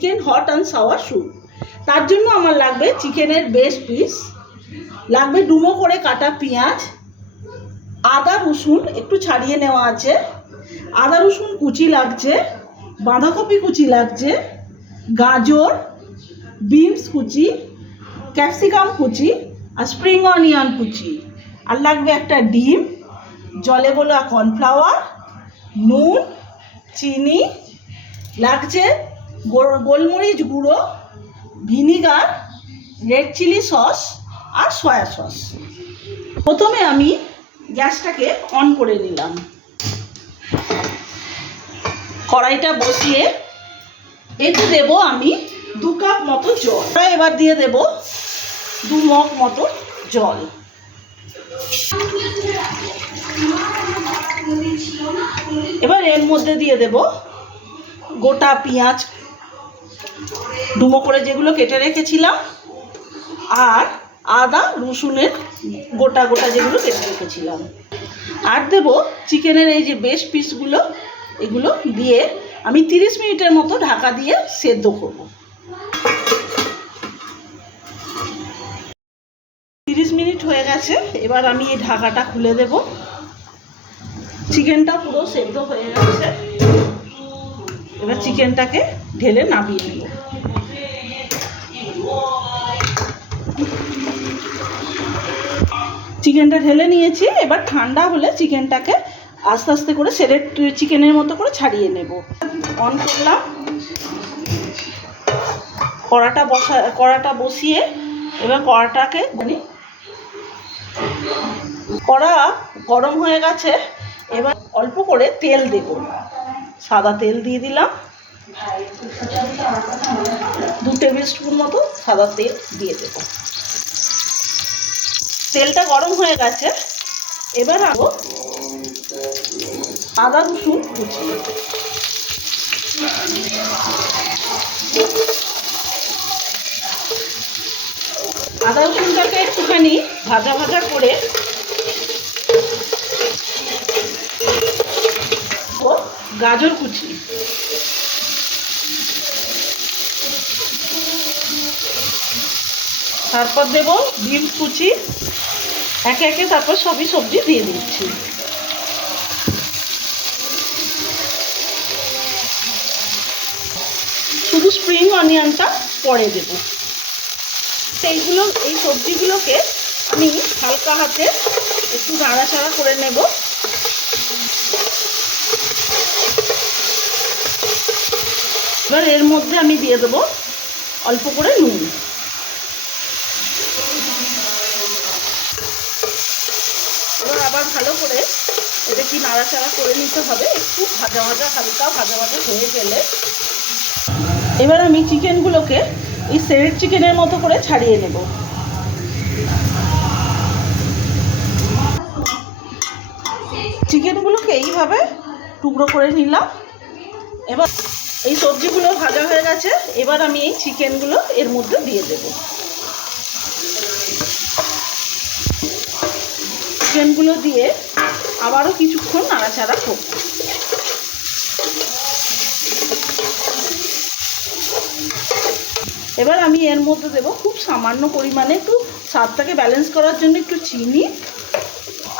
Chicken hot and sour soup. তার জন্য আমার লাগবে চিকেনের বেস্ট পিস, লাগবে ডুমো করে কাটা পেঁয়াজ, আদা রসুন একটু ছাড়িয়ে নেওয়া আছে, আদা রসুন কুচি লাগছে, বাঁধাকপি কুচি লাগছে, গাজর, বিনস কুচি, ক্যাপসিকাম কুচি আর স্প্রিং অনিয়ন কুচি, আর লাগবে একটা ডিম, জলে গোলা কর্নফ্লাওয়ার, নুন, চিনি, লাগছে গোলমরিচ গুঁড়ো, ভিনিগার, রেড চিলি সস আর সয়া সস। প্রথমে আমি গ্যাসটাকে অন করে নিলাম, কড়াইটা বসিয়ে এতে দেব আমি 2 কাপ মতো জল। এবার দিয়ে দেব 2 মগ মতো জল। এবার এর মধ্যে দিয়ে দেব গোটা পেঁয়াজ ডুমো করে যেগুলো কেটে রেখেছিলাম, আর আদা রসুনের গোটা গোটা যেগুলো কেটে রেখেছিলাম, আর দেব চিকেনের এই যে বেস্ট পিসগুলো, এগুলো দিয়ে আমি 30 মিনিটের মতো ঢাকা দিয়ে সেদ্ধ করব। 30 মিনিট হয়ে গেছে, এবার আমি এই ঢাকাটা খুলে দেব। চিকেনটা পুরো সেদ্ধ হয়ে গেছে, এবার চিকেনটাকে ঢেলে নামিয়ে নেব। চিকেনটা ঢেলে নিয়েছি, এবার ঠান্ডা হলে চিকেনটাকে আস্তে আস্তে করে সেরেট চিকেনের মতো করে ছাড়িয়ে নেব। অন করলাম, কড়াটা বসিয়ে এবার কড়াটাকে কড়া গরম হয়ে গেছে, এবার অল্প করে তেল দেব। সাদা তেল দিয়ে দিলাম, 2 টেবিল স্পুন মতো সাদা তেল দিয়ে দেব। তেলটা গরম হয়ে গেছে, এবার আরও আদা রসুন কুচি, আদা রসুনটাকে একটুখানি ভাজা ভাজা করে গাজর কুচি, তারপর দেব বিনস কুচি, একে একে তারপর সবই সবজি দিয়ে দিচ্ছি। শুধু স্প্রিং অনিয়নটা পরে দেব। এই সবজিগুলোকে আমি হালকা হাতে একটু নাড়াচাড়া করে নেব। এবার এর মধ্যে আমি দিয়ে দেবো অল্প করে নুন। এবার আবার ভালো করে এটা কি নাড়াচাড়া করে নিতে হবে, একটু হালকা ভাজা ভাজা হয়ে গেলে এবার আমি চিকেনগুলোকে এই সেরেট চিকেনের মতো করে ছাড়িয়ে নেব। চিকেনগুলোকে এইভাবে টুকরো করে নিলাম। এবার এই সবজিগুলো ভাজা হয়ে গেছে, এবার আমি এই চিকেনগুলো এর মধ্যে দিয়ে দেব। চিকেনগুলো দিয়ে আবারও কিছুক্ষণ নাড়াচাড়া করব। এবার আমি এর মধ্যে দেব খুব সামান্য পরিমাণে, একটু স্বাদটাকে ব্যালেন্স করার জন্য একটু চিনি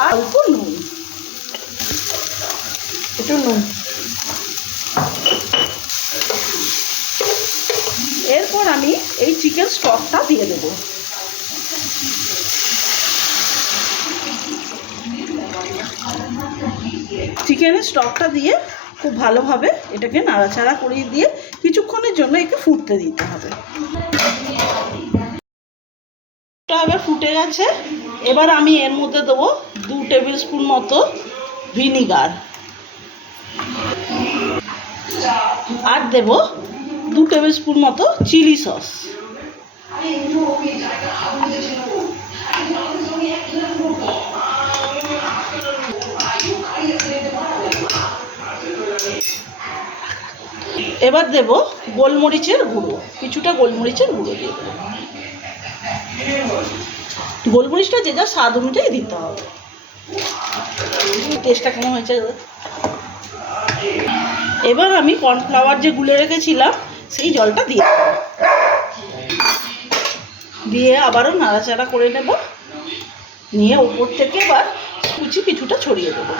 আর অল্প নুন, একটু নুন। এরপর আমি এই চিকেন স্টকটা দিয়ে দেব। চিকেনের স্টকটা দিয়ে খুব ভালোভাবে এটাকে নাড়াচাড়া করিয়ে দিয়ে কিছুক্ষণের জন্য একে ফুটতে দিতে হবে। এবার ফুটে গেছে, এবার আমি এর মধ্যে দেবো 2 টেবিল স্পুন মতো ভিনিগার, আর দেব 2 টেবিল স্পুন মতো চিলি সস। এবার দেব গোলমরিচের গুঁড়ো, কিছুটা গোলমরিচের গুঁড়ো দিয়ে দেবো। গোলমরিচটা যে যা স্বাদ অনুযায়ী দিতে হবে। টেস্টটা কেমন হয়েছে? এবার আমি কর্নফ্লাওয়ার যে গুলে রেখেছিলাম সেই জলটা দিয়ে দেবো। দিয়ে আবারও নাড়াচাড়া করে নেব, নিয়ে উপর থেকে এবার কুচি কিছুটা ছড়িয়ে দেবো।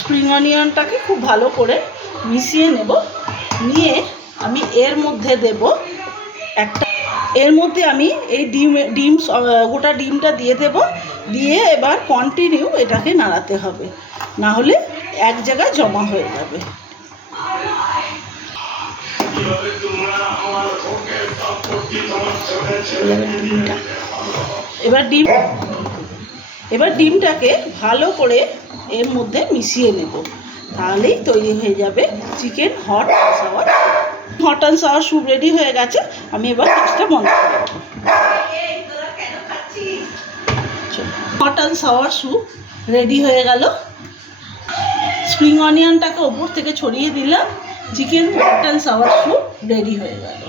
স্প্রিং অনিয়নটাকে খুব ভালো করে মিশিয়ে নেব। নিয়ে আমি এর মধ্যে দেব এর মধ্যে আমি এই গোটা ডিমটা দিয়ে দেব। দিয়ে এবার কন্টিনিউ এটাকে নাড়াতে হবে, না হলে এক জায়গায় জমা হয়ে যাবে। এবার ডিমটাকে ভালো করে এর মধ্যে মিশিয়ে নেব, তাহলেই তৈরি হয়ে যাবে chicken hot and sour. Hot and sour soup ready হয়ে গেছে। আমি এবার গ্যাসটা বন্ধ করে দেবো। Hot and sour soup ready হয়ে গেল। স্প্রিং অনিয়নটাকে ওপর থেকে ছড়িয়ে দিলাম, chicken hot and sour soup ready হয়ে গেল।